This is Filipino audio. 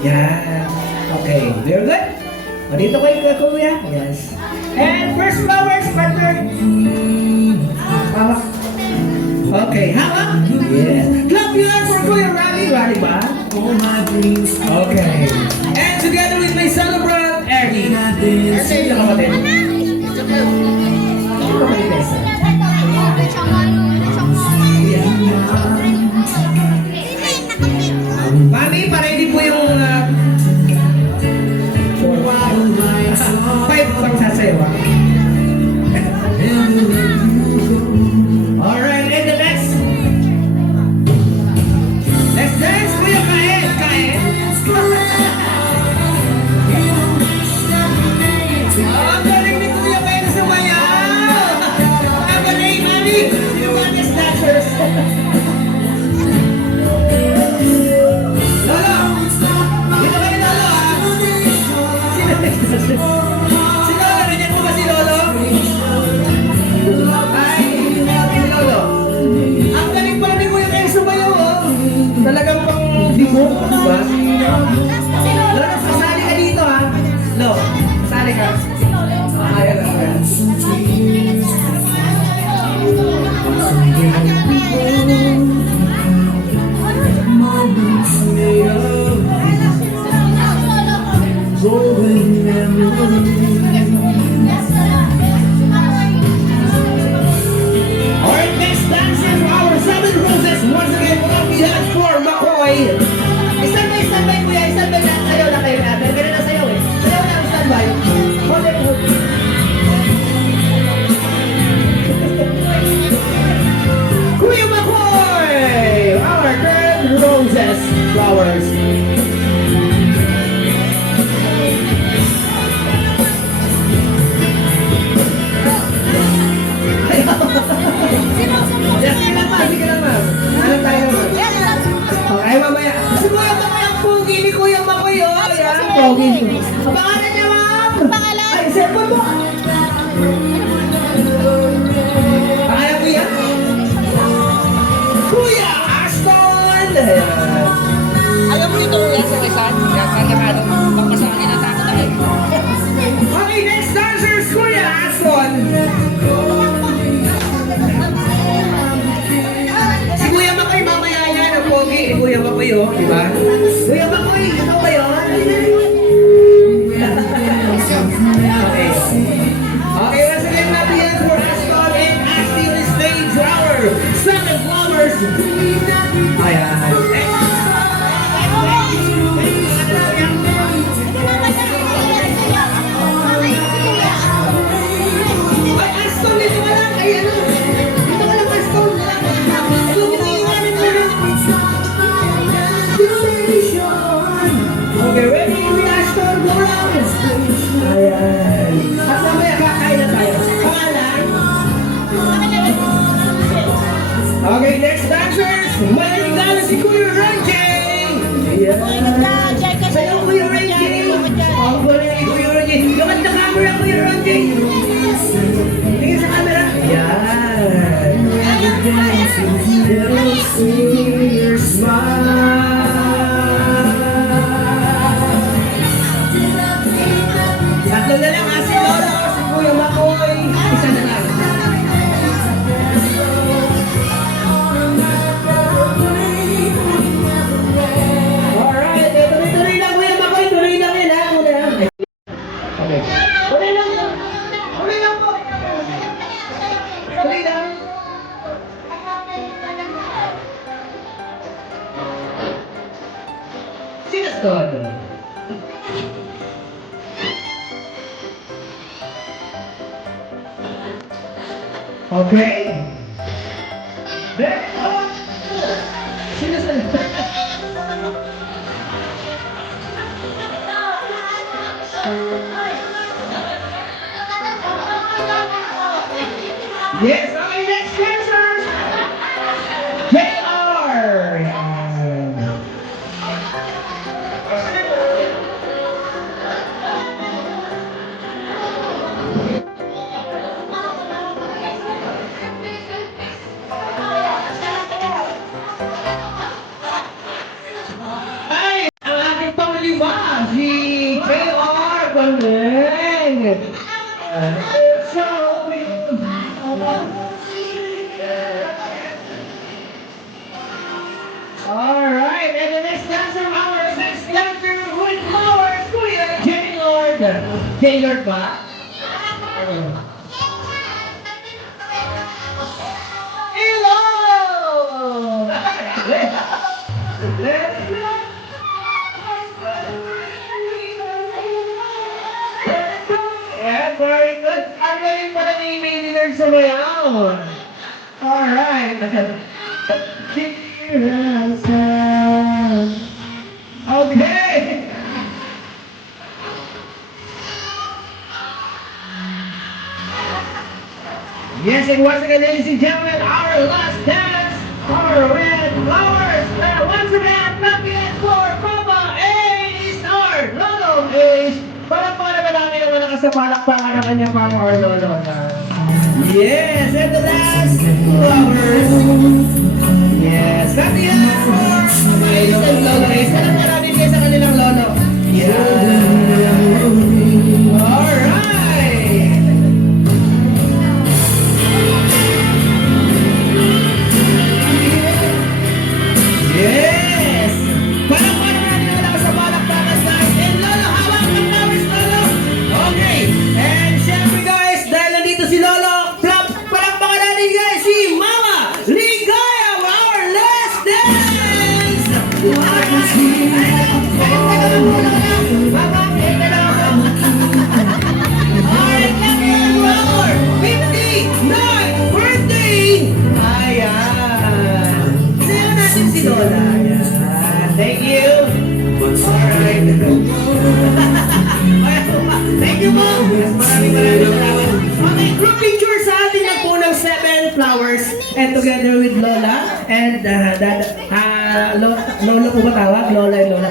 Yan. Okay, very good. O, dito kayo kuya. Yes. And first flowers, partner. Hawak. Okay, hawak. Yes. Clap your hands for Kuya Rally. Rally ba? Okay. And together with my celebrant, Ernie. Ernie, lang kapatid. Ito kayo besa. Mami, pa-ready po yung 5 pang sasayaw. Alright, and the next. Let's dance, Kuya Kain. Kain. Ang galing ni Kuya Kain sa mayaw. Ang galing, Mami. Sino ba ang dancers? Si Lolo, nandiyan po ba si Lolo? Ay, si Lolo. Ang galing pala ni Kuya kayo sumayaw, oh. Talagang pang bigo, diba? Lolo, sasali ka dito, ha? Lo, sasali ka. Ayaw lang ka. Golden memories. Alright, next dancer for our 7 roses. Once again, what we have for McCoy. Stand-by, kuya. Stand-by na. Sayaw na kayo natin. Ganun na sayaw eh. Sayaw na, stand-by. Hold it. Kuya McCoy! Our 10 roses. Flowers. Sige lang, ma'am. Ano tayo, ma'am? Okay, mamaya. Si Kuya Makoy ang pogi ni Kuya Makoy, oh. Ayan, pogi. Ang pangalan niya, ma'am? Pangalan? Ay, cellphone mo. Pangalan, Kuya? Kuya Aston! Ayan. Alam mo ito, yan sa Rizal? Yan sa Nakano. Baka sa akin natakot na kayo. Okay, next dancers, Kuya Aston. Si Kuya Makoy, mamaya yan. Ang pogi ni Kuya Makoy, oh. Diba? Kuya Makoy, ito ba yun? Okay. Okay, once again, happy hands for Aston and Ashley on the stage. Our 7 flowers. Ayan. Ay, Aston, dito ka lang. Ay, ano? Dito ka lang, Aston. Ito, tiniwanan mo rin. Okay, ready? Kuya Aston, go lang. Ayan. At mamaya, kakain na tayo. Pangalan? Okay, next dancers. May regalo si Kuya Ranjay. Ayan. Sayo, Kuya Ranjay. Ang galing ni Kuya Ranjay. Yung at the camera, Kuya Ranjay. Tingin sa camera. Ayan. You'll see your smile. Tatlo na lang, si Lolo, si Kuya Makoy. Isa na lang. Alright, tuloy lang, Kuya Makoy. Tuloy lang yan, ha? Tuloy lang. Okay. Tuloy lang. Tuloy lang po. Tuloy lang. Sino to? Okay. Sino sa... Yes, okay, next dancers! JR! Alright, and the next dancer, our next dancer with flowers, Kuya Gaylord. Gaylord ba? Hello! Let's go! Yeah, very good. Ang galing pala ni Millionaire sa bayaw. Alright. Okay. Yes, and once again, ladies and gentlemen, our last dance, our red flowers. Once again, clapping for Papa Ace, our Lolo Ace. Parang naman namin naman nakasapalakpakan ng kanyang Papa or Lolo. Yes, and the last flowers. Yes, happy hands for Papa Ace and Lolo Ace. Alam na namin kayo sa kanilang Lolo. Yeah. Alright. Yes! Parang natin wala sa palakpakan guys. And Lolo, hawak ng flowers, Lolo. Okay. And syempre guys, dahil nandito si Lolo, palakpakan natin guys si Mama Ligaya, our last dance! Alright, happy our 59th birthday! Ayan! Sino natin si Lola? Ayan. Thank you! Alright. Thank you, Mom! Maraming salamat. Okay, group picture sa atin lang po ng 7 flowers and together with Lola and Lolo po ba tawag? Lola and Lola.